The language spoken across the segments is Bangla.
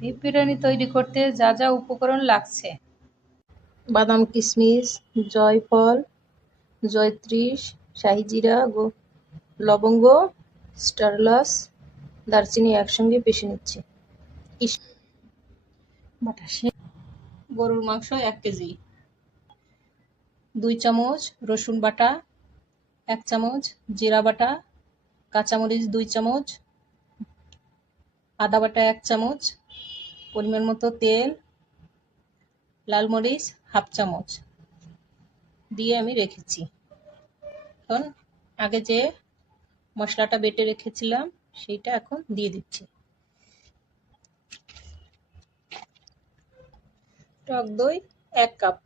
বিফ বিরিয়ানি তৈরি করতে যা যা উপকরণ লাগছে: বাদাম, কিশমিশ, জয়ফল, জয়ত্রী, শাহি জিরা, লবঙ্গ, স্টারলাস, দারচিনি একসঙ্গে পিষে নিচ্ছি। গরুর মাংস 1 কেজি, 2 চামচ রসুন বাটা, 1 চামচ জিরা বাটা, কাঁচামরিচ 2 চামচ, আদা বাটা 1 চামচ, পরিমাণ মতো তেল, লাল মরিচ 1/2 চামচ দিয়ে আমি রেখেছি। এখন আগে যে মশলাটা বেটে রেখেছিলাম সেইটা এখন দিয়ে দিচ্ছি। টক দই 1 কাপ।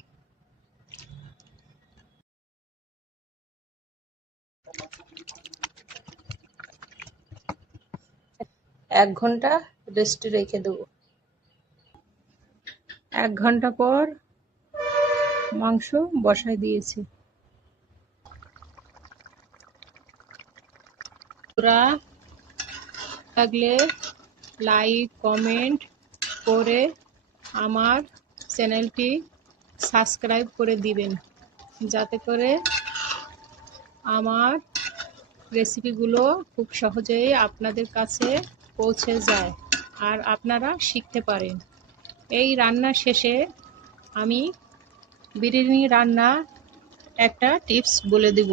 এক ঘন্টা রেস্টে রেখে দেবো। 1 ঘন্টা পর মাংস বসায় দিয়েছি। লাগলে লাইক কমেন্ট করে আমার চ্যানেলটি সাবস্ক্রাইব করে দিবেন, যাতে করে আমার রেসিপিগুলো খুব সহজেই আপনাদের কাছে পৌঁছে যায় আর আপনারা শিখতে পারেন। এই রান্না শেষে আমি বিরিয়ানি রান্না একটা টিপস বলে দিব।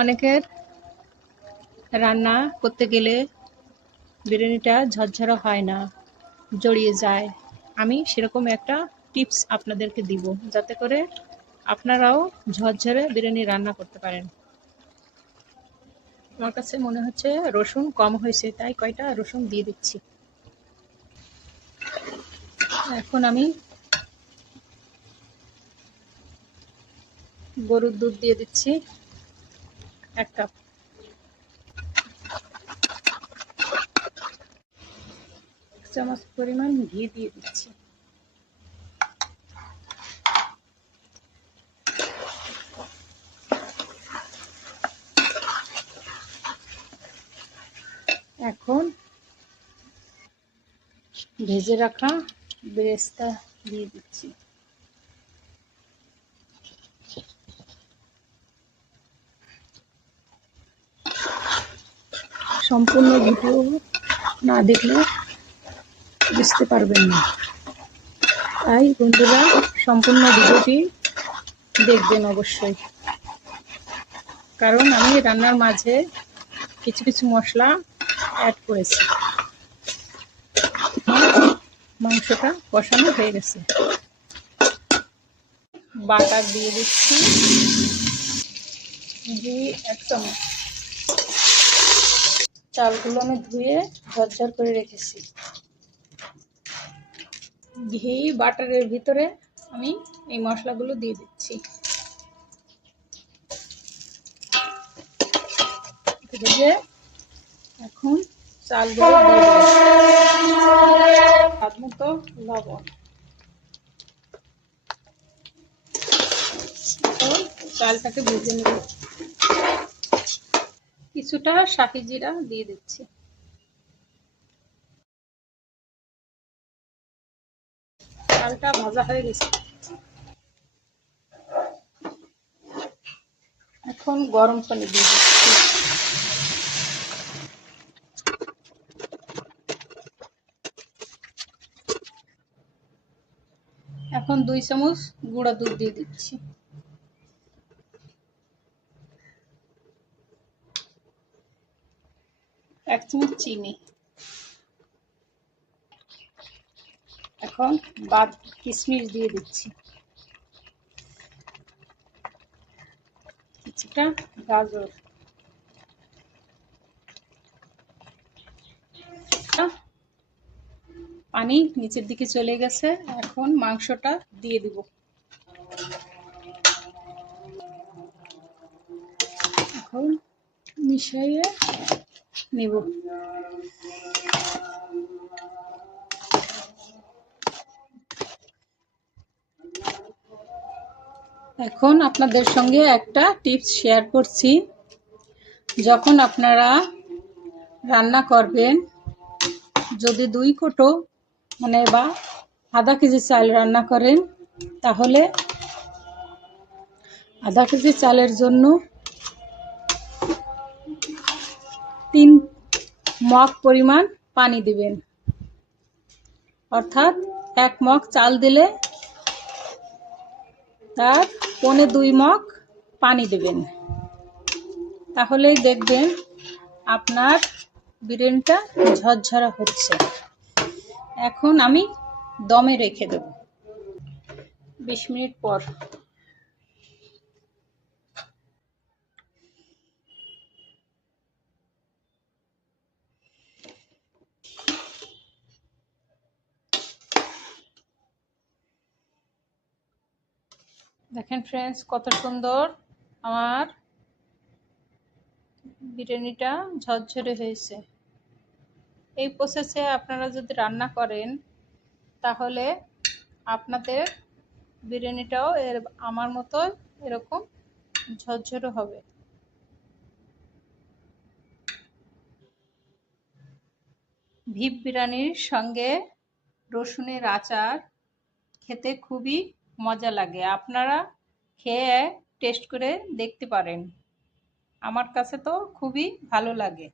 অনেকের রান্না করতে গেলে বিরিয়ানিটা ঝরঝরা হয় না, জড়িয়ে যায়। আমি সেরকম একটা টিপস আপনাদেরকে দিব, যাতে করে আপনারাও ঝরঝরে বিরিয়ানি রান্না করতে পারেন। আমার কাছে মনে হচ্ছে রসুন কম হয়েছে, তাই কয়টা রসুন দিয়ে দিচ্ছি। এখন আমি গরুর দুধ দিয়ে দিচ্ছি 1 কাপ। চামচ পরিমাণ ঘি দিয়ে দিচ্ছি। এখন ভেজে রাখা বেরেস্তা দিয়ে দিচ্ছি। সম্পূর্ণ ভিডিও না দেখলে বুঝতে পারবেন না, তাই বন্ধুরা সম্পূর্ণ ভিডিওটি দেখবেন অবশ্যই, কারণ আমি রান্নার মাঝে কিছু কিছু মশলা অ্যাড করেছি। মাংসটা কষানো হয়ে গেছে। বাটার দিয়ে দিচ্ছি, ঘি 1 চামচ। চালগুলো আমি ধুয়ে ঝরঝর করে রেখেছি। ঘি বাটারের ভিতরে আমি এই মশলাগুলো দিয়ে দিচ্ছি। এখন চালগুলো দিয়ে দেবো, স্বাদ মতো লবণ। এখন চালটাকে ভেজে নেব। কিছুটা শাহি জিরা দিয়ে দিচ্ছি। চালটা ভাজা হয়ে গেছে। এখন গরম পানি দিয়ে দিচ্ছি। এখন 2 চামচ গুঁড়া দুধ দিয়ে দিচ্ছি। এক চামচ চিনি। এখন কিশমিশ দিয়ে দিচ্ছি। কিছুটা গাজর, পানি নিচের দিকে চলে গেছে। এখন মাংসটা দিয়ে দিব। এখন মিশিয়ে নেব। এখন আপনাদের সঙ্গে একটা টিপস শেয়ার করছি। যখন আপনারা রান্না করবেন, যদি 2 কোটো মানে বা আধা কেজি চাল রান্না করেন, তাহলে আধা কেজি চালের জন্য 3 মগ পরিমাণ পানি দিবেন। অর্থাৎ 1 মগ চাল দিলে তার 1.25 মগ পানি দিবেন। তাহলেই দেখবেন আপনার বিরিয়ানিটা ঝরঝরা হচ্ছে। এখন আমি দমে রেখে দেব 20 মিনিট পর। দেখেন ফ্রেন্ডস, কত সুন্দর আমার বিরিয়ানিটা ঝরঝরে হয়েছে। এই প্রসেসে আপনারা যদি রান্না করেন তাহলে আপনাদের বিরিয়ানিটাও আমার মতো এরকম ঝরঝরে হবে। ভিপ বিরিয়ানির সঙ্গে রসুনের আচার খেতে খুবই মজা লাগে। আপনারা খেয়ে টেস্ট করে দেখতে পারেন। আমার কাছে তো খুবই ভালো লাগে।